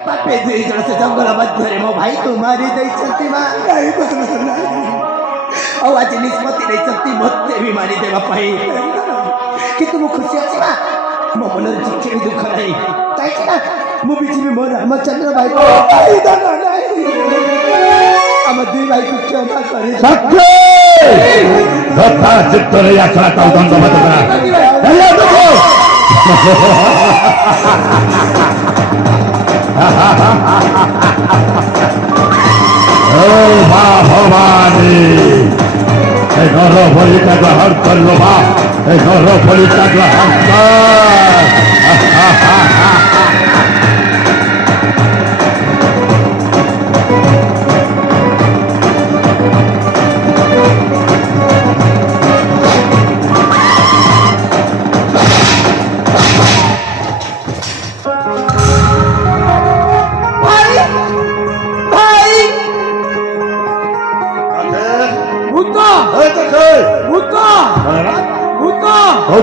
ବାପେ ଦୁଇ ଜଣ ସେ ଜଙ୍ଗଲ ମଧ୍ୟରେ ମୋ ଭାଇକୁ ମାରି ଦେଇଛନ୍ତି ମା। ଆଉ ଆଜି ନିଷ୍ପତ୍ତି ନେଇଛନ୍ତି ମୋତେ ବି ମାରିଦେବା ପାଇଁ। କିନ୍ତୁ ମୁଁ ଖୁସି ଅଛି ମା, ମୋ ମନରେ କିଛି ବି ଦୁଃଖ ନାହିଁ। କାହିଁକି ନା ମୁଁ ବି ଯିବି ମୋ ରାମଚନ୍ଦ୍ର ଭାଇ ଆମ ଦୁଇ ଭାଇକୁ କ୍ଷମା କରି ଚିତ୍ତରେ ଆସଳା ତାଉ ଦଣ୍ଡ ମତ মা ভবানী এই ঘর বলিটা গ্রহণ করলো মা, এই ঘর বলিটা গ্রহণ কর।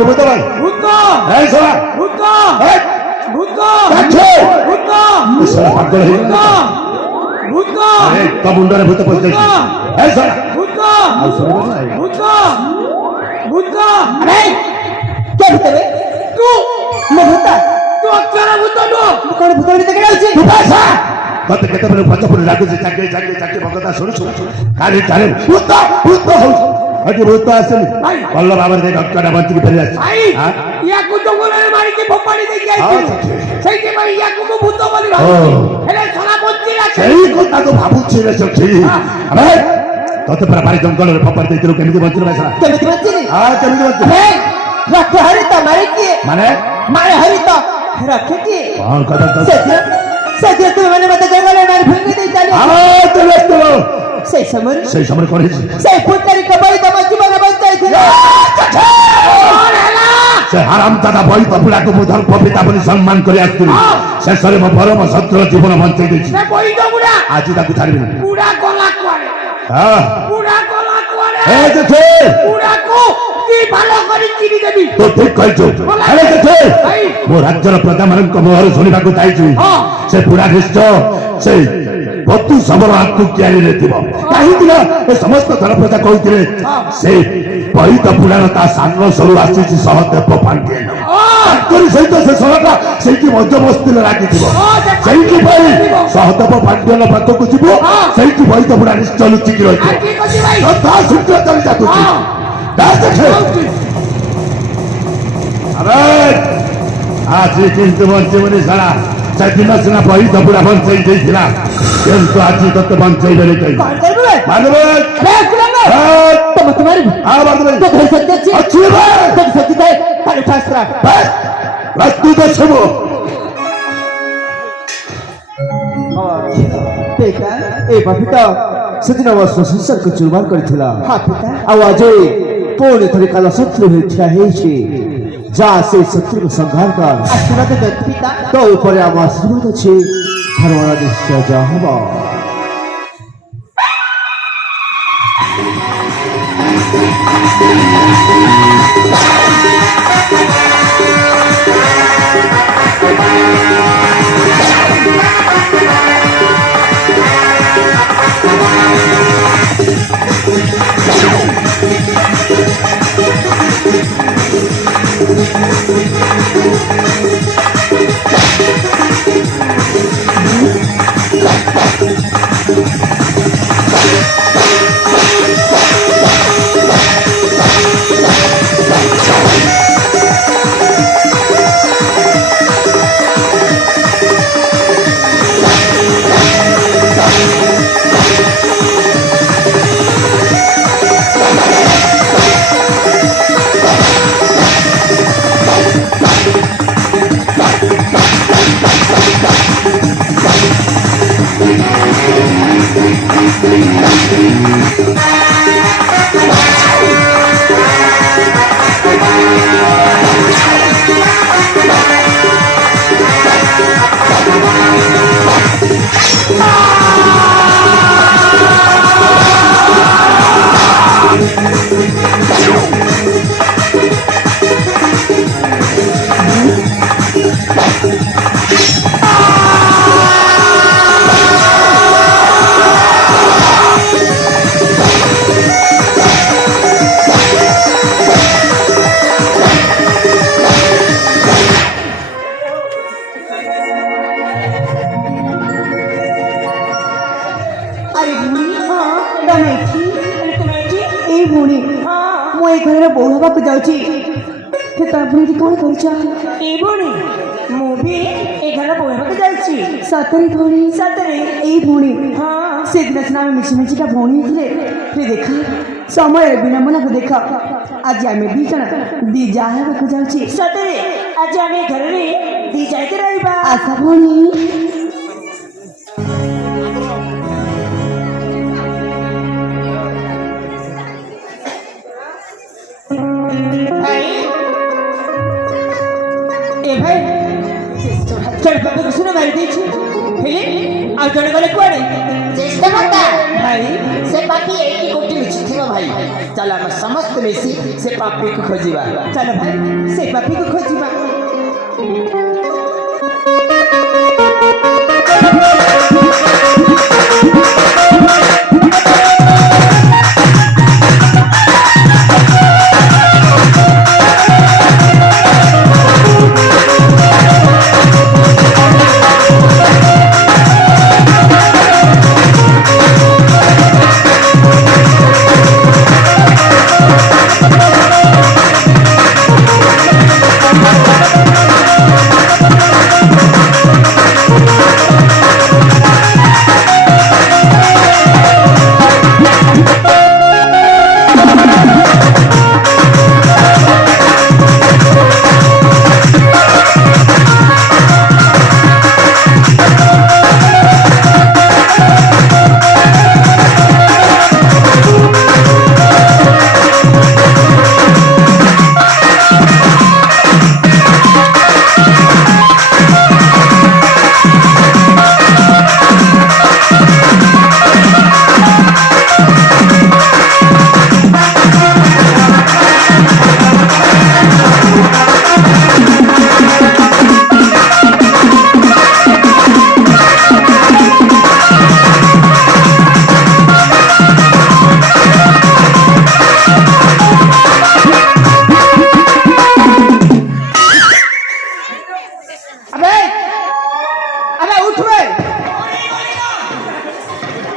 ভূত ভাই ভূত এই সোনা ভূত ভূত ভূত সোনা পাগল হয়ে গেল ভূত আরে তো মুন্ডরে ভূত পড়ছে এই সোনা ভূত আর সোনা ভূত ভূত আরে কে ভূত রে তু মো ভূত তু অক্ষর ভূত নো কোন ভূত নি দেখে যাচ্ছে ভূত আসা কত কেতবে ভজপুর লাগুছে চাকে চাকে চাকে ভগতা শুনু কালি কালে ভূত ভূত হউ আজ ভূত আসেনি বল্লভ বাবার দেখ অক্ষরটা বঞ্চিকে ফেলে যাচ্ছে হ্যাঁ ইয়াকু জঙ্গলের মারিকে ভোপাড়ি দেই যাইছিল সেইটি ভাই ইয়াকু কো ভূত বলি ভাবছি হেলে সোনা বঞ্চি আছে সেই কথা তো ভাবুছি রে সখী আরে তত পরে বাড়ি জঙ্গলের ভোপাড়ি দেইছিল কেমিতি বঞ্চিল ভাই সোনা কেমিতি বঞ্চিনি হ্যাঁ কেমিতি বঞ্চিল রাখে হরিতা মারি কি মানে মারে হরিতা রাখে কি কোন কথা তো সেটি তুমি মানে মতে জঙ্গলের মারি ভেঙে দেই চালি চলে চলো সেই সময় করেছি সেই পুত্রের কবই তোমার জীবনে বঞ্চাইছিল সে হারাম দাদা বই পপুলাকে মু ধর্ম পিতা বলে সম্মান করে আসছিল শেষরে মো পরম শত্রুর জীবন বঞ্চাই দিয়েছি আଜି তাকে ছাড়িবি না পুরা গলা করে হ্যাঁ পুরা গলা করে এই দেখে পুরা কো কি ভালো করে চিনি দেবি তো ঠিক কইছো আরে দেখে মো রাজ্যর প্রজাମାନଙ୍କ মোহর শুনিବାକୁ চাইছি সে পুরা নিশ্চয় সেই বস্তু সমর আত্মু জ্ঞানীরে থিব কাহিଁକି ନା ଏ ସମସ୍ତ ଧନପ୍ରଜା କହିଥିଲେ ସେ ପଇତ ପୁରାଣ ତା ସାଙ୍ଗ ସବୁ ଆସିଛି ସହଦେବ ପାଣ୍ଡିଆନ ତାଙ୍କରି ସହିତ ସେ ସହଟା ସେଇଠି ମଜମସ୍ତିରେ ଲାଗିଥିବ ସେଇଥିପାଇଁ ସହଦେବ ପାଣ୍ଡିଆନ ପାଖକୁ ଯିବ ସେଇଠି ପଇତ ପୁରା ନିଶ୍ଚୟ ଲୁଚିକି ରହିଥିବ ତା ଶୀଘ୍ର ଚାଲି ଯାଉଛି ଦେଖେ ଆରେ ଆଜି କିନ୍ତୁ ବଞ୍ଚିବନି ସାରା ସେଦିନ ସିନା ପଇତ ପୁରା ବଞ୍ଚେଇ ଦେଇଥିଲା কিন্তু আজ তোকে বঞ্চাই বেড়ে যাই মারবে তোমাকে মারবে মারবে তো ধরে সত্যি আছে আচ্ছা তো সত্যি তাই তাহলে শাস্ত্র প্রস্তুত আছব পিতা এই বাপিতা সেদিন আমার শ্বশুরকে চুরমার করেছিল হ্যাঁ পিতা আর আজ পুଣି ଥରେ କାଲ ଶତ୍ରୁ ହେଇ ଠିଆ ହେଇଛି ଯା ସେ ଶତ୍ରୁକୁ ସଂହାର କର ଆଶୀର୍ବାଦ ଦେ ପିତା ତୋ ଉପରେ ଆମ ଆଶୀର୍ବାଦ ଅଛି ଧର୍ମର ନିଶ୍ଚୟ ଜୟ ହବ ଭଉଣୀ ହଁ ମୁଁ ଏଇ ଘରର ବୋହୂ ହେବାକୁ ଯାଉଛି ସେ ତାପରେ ଏଠି କ'ଣ କରୁଛ ଏ ଭଉଣୀ ମୁଁ ବି ଏ ଘର ବୋହୂ ହେବାକୁ ଯାଉଛି ସତରେ ଭଉଣୀ ସତରେ ଏଇ ଭଉଣୀ ହଁ ସେଦିନ ସିନା ଆମେ ମିଶିମିଶିକା ଭଉଣୀ ହେଇଥିଲେ ସେ ଦେଖା ସମୟରେ ବିଳମ୍ବନକୁ ଦେଖ ଆଜି ଆମେ ଦି ଜଣ ଦି ଯାହା ହେବାକୁ ଯାଉଛି ସତରେ ଆଜି ଆମେ ଏ ଘରରେ ଦି ଯାଇକି ରହିବା ଆଶା ଭଉଣୀ ଭାଇ ଏ ଭାଇ ଜଣେ ପାଖକୁ ଶୁଣ ମାରି ଦେଇଛୁ ହେଲେ ଆଉ ଜଣେ ଗଲେ କୁଆଡ଼େ ଚେଷ୍ଟା କର୍ତ୍ତା ଭାଇ ସେ ପାପି ଏଇଠି କୋଉଠି ଲୁଚିଥିବ ଭାଇ ଚାଲ ଆମେ ସମସ୍ତେ ମିଶି ସେ ପାପିକୁ ଖୋଜିବା ଚାଲ ଭାଇ ସେ ପାପିକୁ ଖୋଜିବା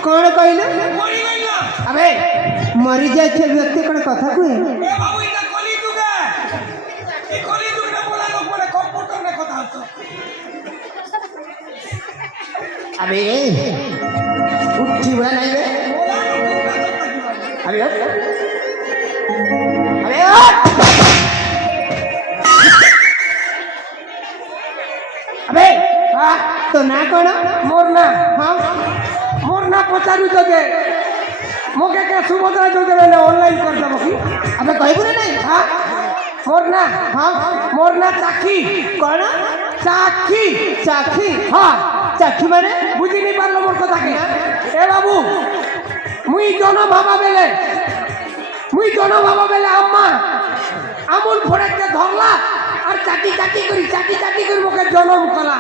କ'ଣ କହିଲେ ଆବେ ମରି ଯାଇଥିବା ବ୍ୟକ୍ତି କ'ଣ କଥା କୁହେ আবে উঠিব নাই রে আবে আবে আবে তো না କ'ଣ মোর না হ্যাঁ মোর না পଚାରୁ তোকে মোকে কে সুভদ্রা যোজনা অনলাইন করে দেব কি আবে কইবু না নাই হ্যাঁ মোর না হ্যাঁ মোর না চাকি କ'ଣ চাকি চাকি হ্যাঁ চাকি মানে বুঝি নি পারলো মোর কথা কি এ বাবু মুই জনম হবা বেলে আম্মা আমুল ফোড়েকে ধরলা আর চাটি চাটি করে মোকে জনম কলা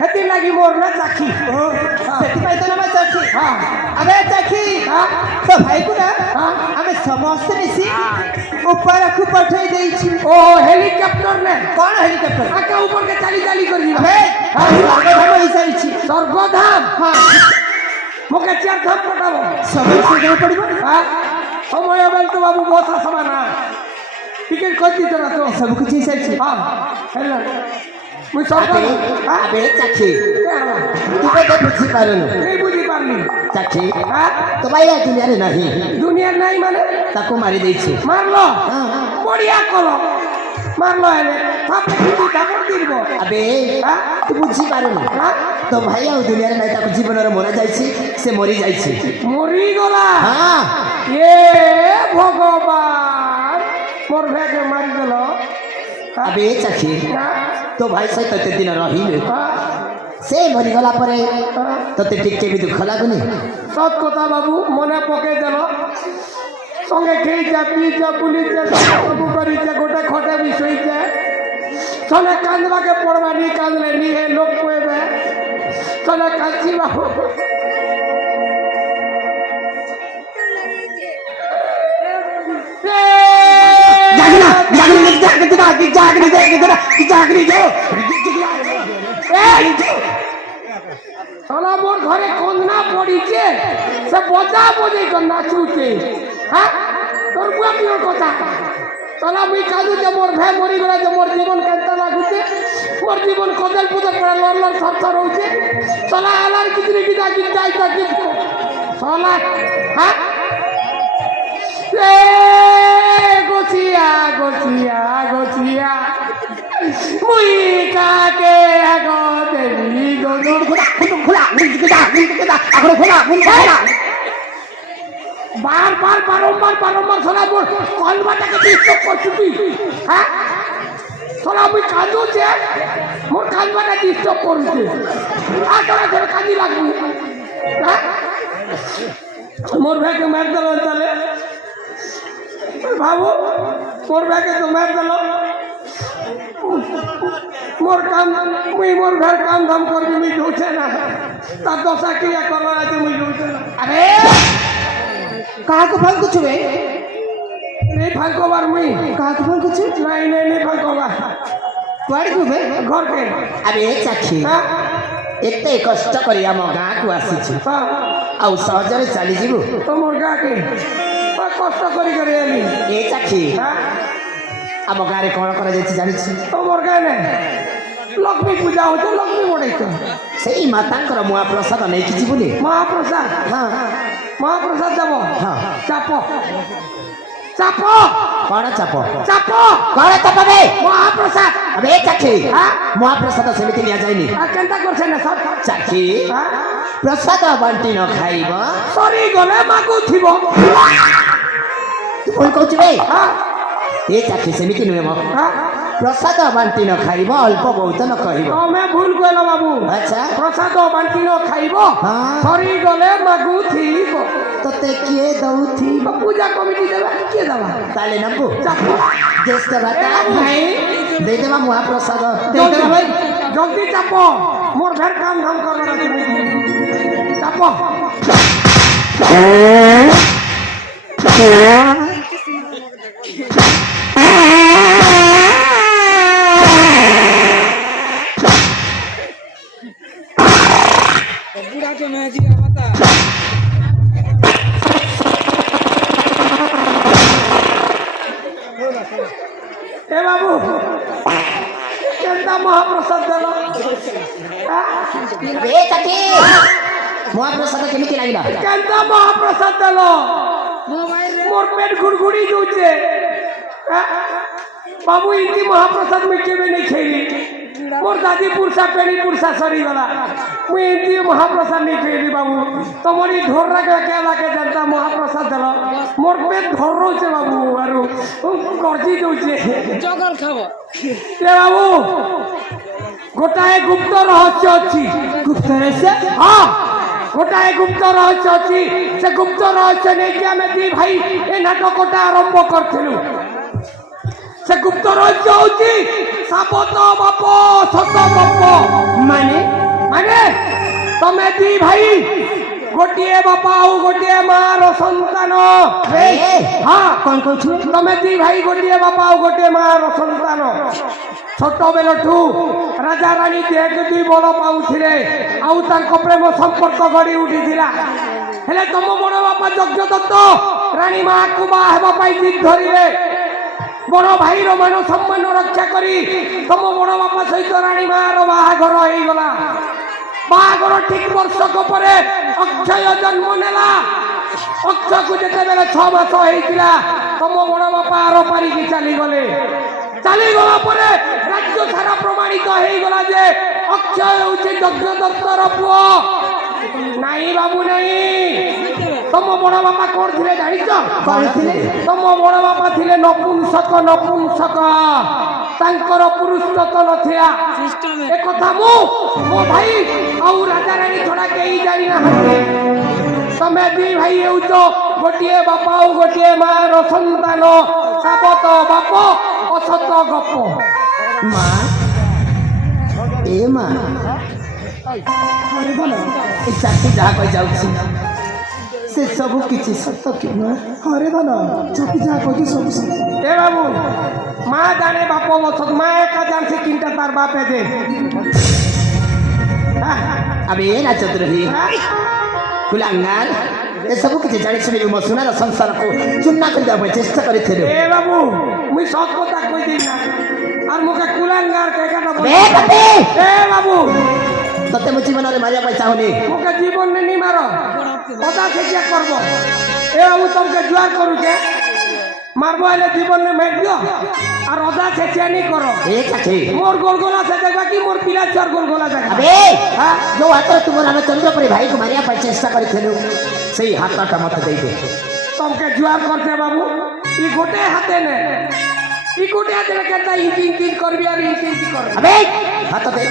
হেতি লাগি মোর না চাকি ସେଥିପାଇଁ ତ ନାମ ଚାଖି হ্যাঁ ଆବେ ଚାଖି হ্যাঁ ତ ଭାଇକୁ ନା ଆମେ ସମସ୍ତେ ମିଶି ଉପରକୁ ପଠେଇ ଦେଇଛୁ ও হেলিকপ্টার নে କ'ଣ ହେଲିକପ୍ଟର আকা উপরকে চালি চালি করি ସ୍ୱର୍ଗଧାମ ହେଇସାରିଛି স্বর্গধাম ହଁ মোকে চার ধাম পটাবো ସବୁ ସ୍ୱର୍ଗ ପଡ଼ିବ হ্যাঁ সময় বেল তো বাবু বসা সময় না টিকিট করছি তোরা তো ସବୁ କିଛି ହେଇସାରିଛି হ্যাঁ হেলা মুই স্বর্গ আবে আবে চাচি তুই তো বুঝি পারুনু এই বুঝি পারলি চাচি হ্যাঁ তো ভাই এই দুনিয়ারে নাহি দুনিয়ার নাই মানে তাকে মারি ଦେଇছি মারলো বড়িয়া কল মারলো এলে থাপড়ে কিন্তু থাপড় দিব আবে হ্যাঁ তু বুঝি পারুনু হ্যাঁ তো ভাই ଆଉ ଦୁନିଆରେ নাই ତାକୁ ଜୀବନରେ ମରା ଯାଇଛି ସେ ମରି ଯାଇଛି মরি গলা ହଁ এ ভগবান মোর ভেগে মারি গেল আবে চাচি তো ভাই সହିତ ଏତେ ଦିନ ରହିଲେ হ্যাঁ ସେ ମରିଗଲା ପରେ ତତେ ଟିକେ ବି ଦୁଃଖ ଲାଗୁନି সৎ কথা বাবু মনে পকে দেব সঙ্গে খেয়েছে পিয়েছে বুলিছে সবু করিছে গোটে খটে বি শোইছে সনে কান্দবাকে পড়বা নি কান্দলে নি হে লোক কইবে সনে কাঁদছি বাবু শালা মোর ঘরে কন্যা পড়িছে সে বজা বজে নাচুছে হ্যাঁ তোর বুয়া কিয় কথা চলা মুই কাঁদুছে মোর ভাই মরিগলা যে মোর জীবন কেনতা লাগুছে মোর জীবন কদল পুদল করে লড় লড় সরসর হচ্ছে চলা আলার কিতনে কিতা কিতা ইতা কি চলা হ্যাঁ গছিয়া গছিয়া গছিয়া মুই কাকে আগো দেবি গো খোলা বারবার বারম্বার শোনা মোর কলবাটাকে ডিস্টার্ব করছিস তুই হ্যাঁ শোনা মুই কাঁদুছে মোর কালবাটা ডিস্টার্ব করছে আর তোরা ধরে কাঁদি লাগবি হ্যাঁ মোর ভাইকে মার দিল তাহলে বাবু মোর ভাইকে তো মার দিল মোর কাম মুই মোর ঘর কাম ধাম করবি মুই ঢুকছে না তার দশা ক্রিয়া করবার আছে মুই ঢুকছে না আরে কাহাকে ফোন করছো বে नहीं फंकोबार मुई কাহাকে ফোন করছো नहीं फंकोबार କୁଆଡ଼େ ଯିବେ घर के আরে চাক্ষী हाँ এতে কষ্ট করে ଆମ ଗାଁକୁ ଆସିଛୁ हाँ ଆଉ ସହଜରେ ଚାଲିଯିବୁ तो मोर गा के कष्ट करी करी आली ଏ ଚାକ୍ଷୀ हाँ ଆମ ଗାଁରେ କ'ଣ କରାଯାଇଛି ଜାଣିଛୁ तो मोर गा ने लक्ष्मी पूजा होते लक्ष्मी बड़े ସେଇ ମାତାଙ୍କର ମୁଆଁ ପ୍ରସାଦ ନେଇକି ଯିବୁନି महाप्रसाद ହଁ महाप्रसाद देव हाँ। चाप चाप କ'ଣ ଚାପ चाप କ'ଣ ଚାପ ବେ महाप्रसाद ଆବେ ଚାକ୍ଷୀ हाँ ମହାପ୍ରସାଦ ସେମିତି ନିଆଯାଇନି केनता कर से ना सब ଚାକ୍ଷୀ हाँ ପ୍ରସାଦ ବାଣ୍ଟି ନ ଖାଇବ सरी गले मागु थिबो ତୁ କ'ଣ କହୁଛୁ ବେ हाँ ଏ ଚାକ୍ଷୀ ସେମିତି ନୁହେଁ ମ हाँ ପ୍ରସାଦ ବାଣ୍ଟି ନ ଖାଇବ ଅଳ୍ପ ବହୁତ ନ କହିବ तो मैं भूल गलो बाबू ଆଚ୍ଛା प्रसाद बांटी न खाइब हाँ। सरी गले मागु थिब ତତେ କିଏ ଦଉଥିବ पूजा कमिटी देवा किए देवा ତାହେଲେ ନେବୁ चाप ଜ୍ୟେଷ୍ଠ ଭାତା ଭାଇ ଦେଇଦେବା ମହାପ୍ରସାଦ जल्दी भाई जल्दी चाप मोर घर काम धाम करना चाप ए बाबू केनता महाप्रसाद देलो ଏ ଚାକ୍ଷୀ ମହାପ୍ରସାଦ କେମିତି ଲାଗିଲା केनता महाप्रसाद देलो मोर पेट गुड़गुड़ी जोचे बाबू इनकी महाप्रसाद में केबे नहीं खेली मोर दादी पुरसा पेड़ी पुरसा सरी गला मुई इनकी महाप्रसाद नहीं खेली बाबू तुम्हारी ढोर रखे केला के जनता महाप्रसाद देलो मोर पेट ढोर रोचे बाबू आरु गर्जी जोचे জগল খাবো ए बाबू गोटाए गुप्त रहस्य अच्छी গুপ্ত রহস্য हाँ गोटाए गुप्त रहस्य अच्छी से गुप्त रहस्य नहीं कि आमे दी भाई ए नाटकटा आरंभ करथिलु से गुप्त रहस्य होची साबत बाप सत बाप মানে माने तमे दी भाई गोटिए बापा और गोटिए मार संतान हाँ কোন কইছো तमे दी भाई गोटिए बापा और गोटिए मार संतान छोट बेलठू राजा रानी देख दुई बल पाऊे आउ प्रेम संपर्क गढ़ी उठी हेले तुम बड़ बापा यज्ञ दत्त रानी माँ को बाहर जिद धरिले बड़ भाई मान सम्मान रक्षा करी तुम बड़ बापा सहित रानी मार बाहाघर होगला बाहाघर ठीक वर्षक पर अक्षय जन्म नेला अक्षय को जिते बेले 6 मास होता तुम बड़ बापा आर पारिकी चलीगले चलीगला राज्य सारा प्रमाणित होगला जे अक्षय हूँ यज्ञ दत्तर पुओ नाई बाबू नहीं तुम बड़ बापा कौन थे जान तुम बड़ बापा थे नपुंसक नपुंसक तांकर पुरुषत्व नथिला ए कथा मो भाई आउ राजा रानी छड़ा कहीं जानी ना तमे दी भाई हो गोटे बापा और गोटे मार संतान साबत बाप असत गप ମା ଏ ମା ଏ ଚାକ୍ଷୀ ଯାହା କହିଯାଉଛି ସେ ସବୁ କିଛି ସତ କି ମା হরে ধন চাকরি যা কইছি সব সত্য। ए बाबू माँ जाने बाप बसत माँ एका जान से किनटा तार बापे दे अब ये नाचत रही कुलांगार ଏସବୁ କିଛି ଜାଣି ଶୁଣି ମୋ ସୁନାର ସଂସାରକୁ ଚୂନା କରିବା ପାଇଁ ଚେଷ୍ଟା କରିଥିଲୁ। এ বাবু মুই সৎ কথা কই দিই না আর মুখে কুলাঙ্গার কেকাটা বল ଏ ବାପି! এ বাবু ତତେ ମୁଁ ଜୀବନରେ ମାରିବା ପାଇଁ ଚାହୁଁନି। মুখে জীবন নি মারো কথা থেকে করব এ বাবু তোমাকে জোয়ার করুছে মারবো হলে জীবন নে মেট দিও আর অদা ছেচিয়া নি করো ଏ କାଠି মোর গোলগোলা সে দেখবা কি মোর পিলা চর গোলগোলা দেখবা ଆବେ ଯୋଉ ହାତରେ ତୁ ମୋର ଚନ୍ଦ୍ର ପରି ଭାଇକୁ ମାରିବା ପାଇଁ ଚେଷ୍ଟା କରିଥିଲୁ ସେଇ ହାତଟା ମତେ ଦେଇଦେ। তোমাকে জোয়ার করতে বাবু ই গোটে হাতে নে ই গোটে হাতে নে কেনটা ইঞ্চি ইঞ্চি করবি আর ইঞ্চি ইঞ্চি করবি আবে হাত দে।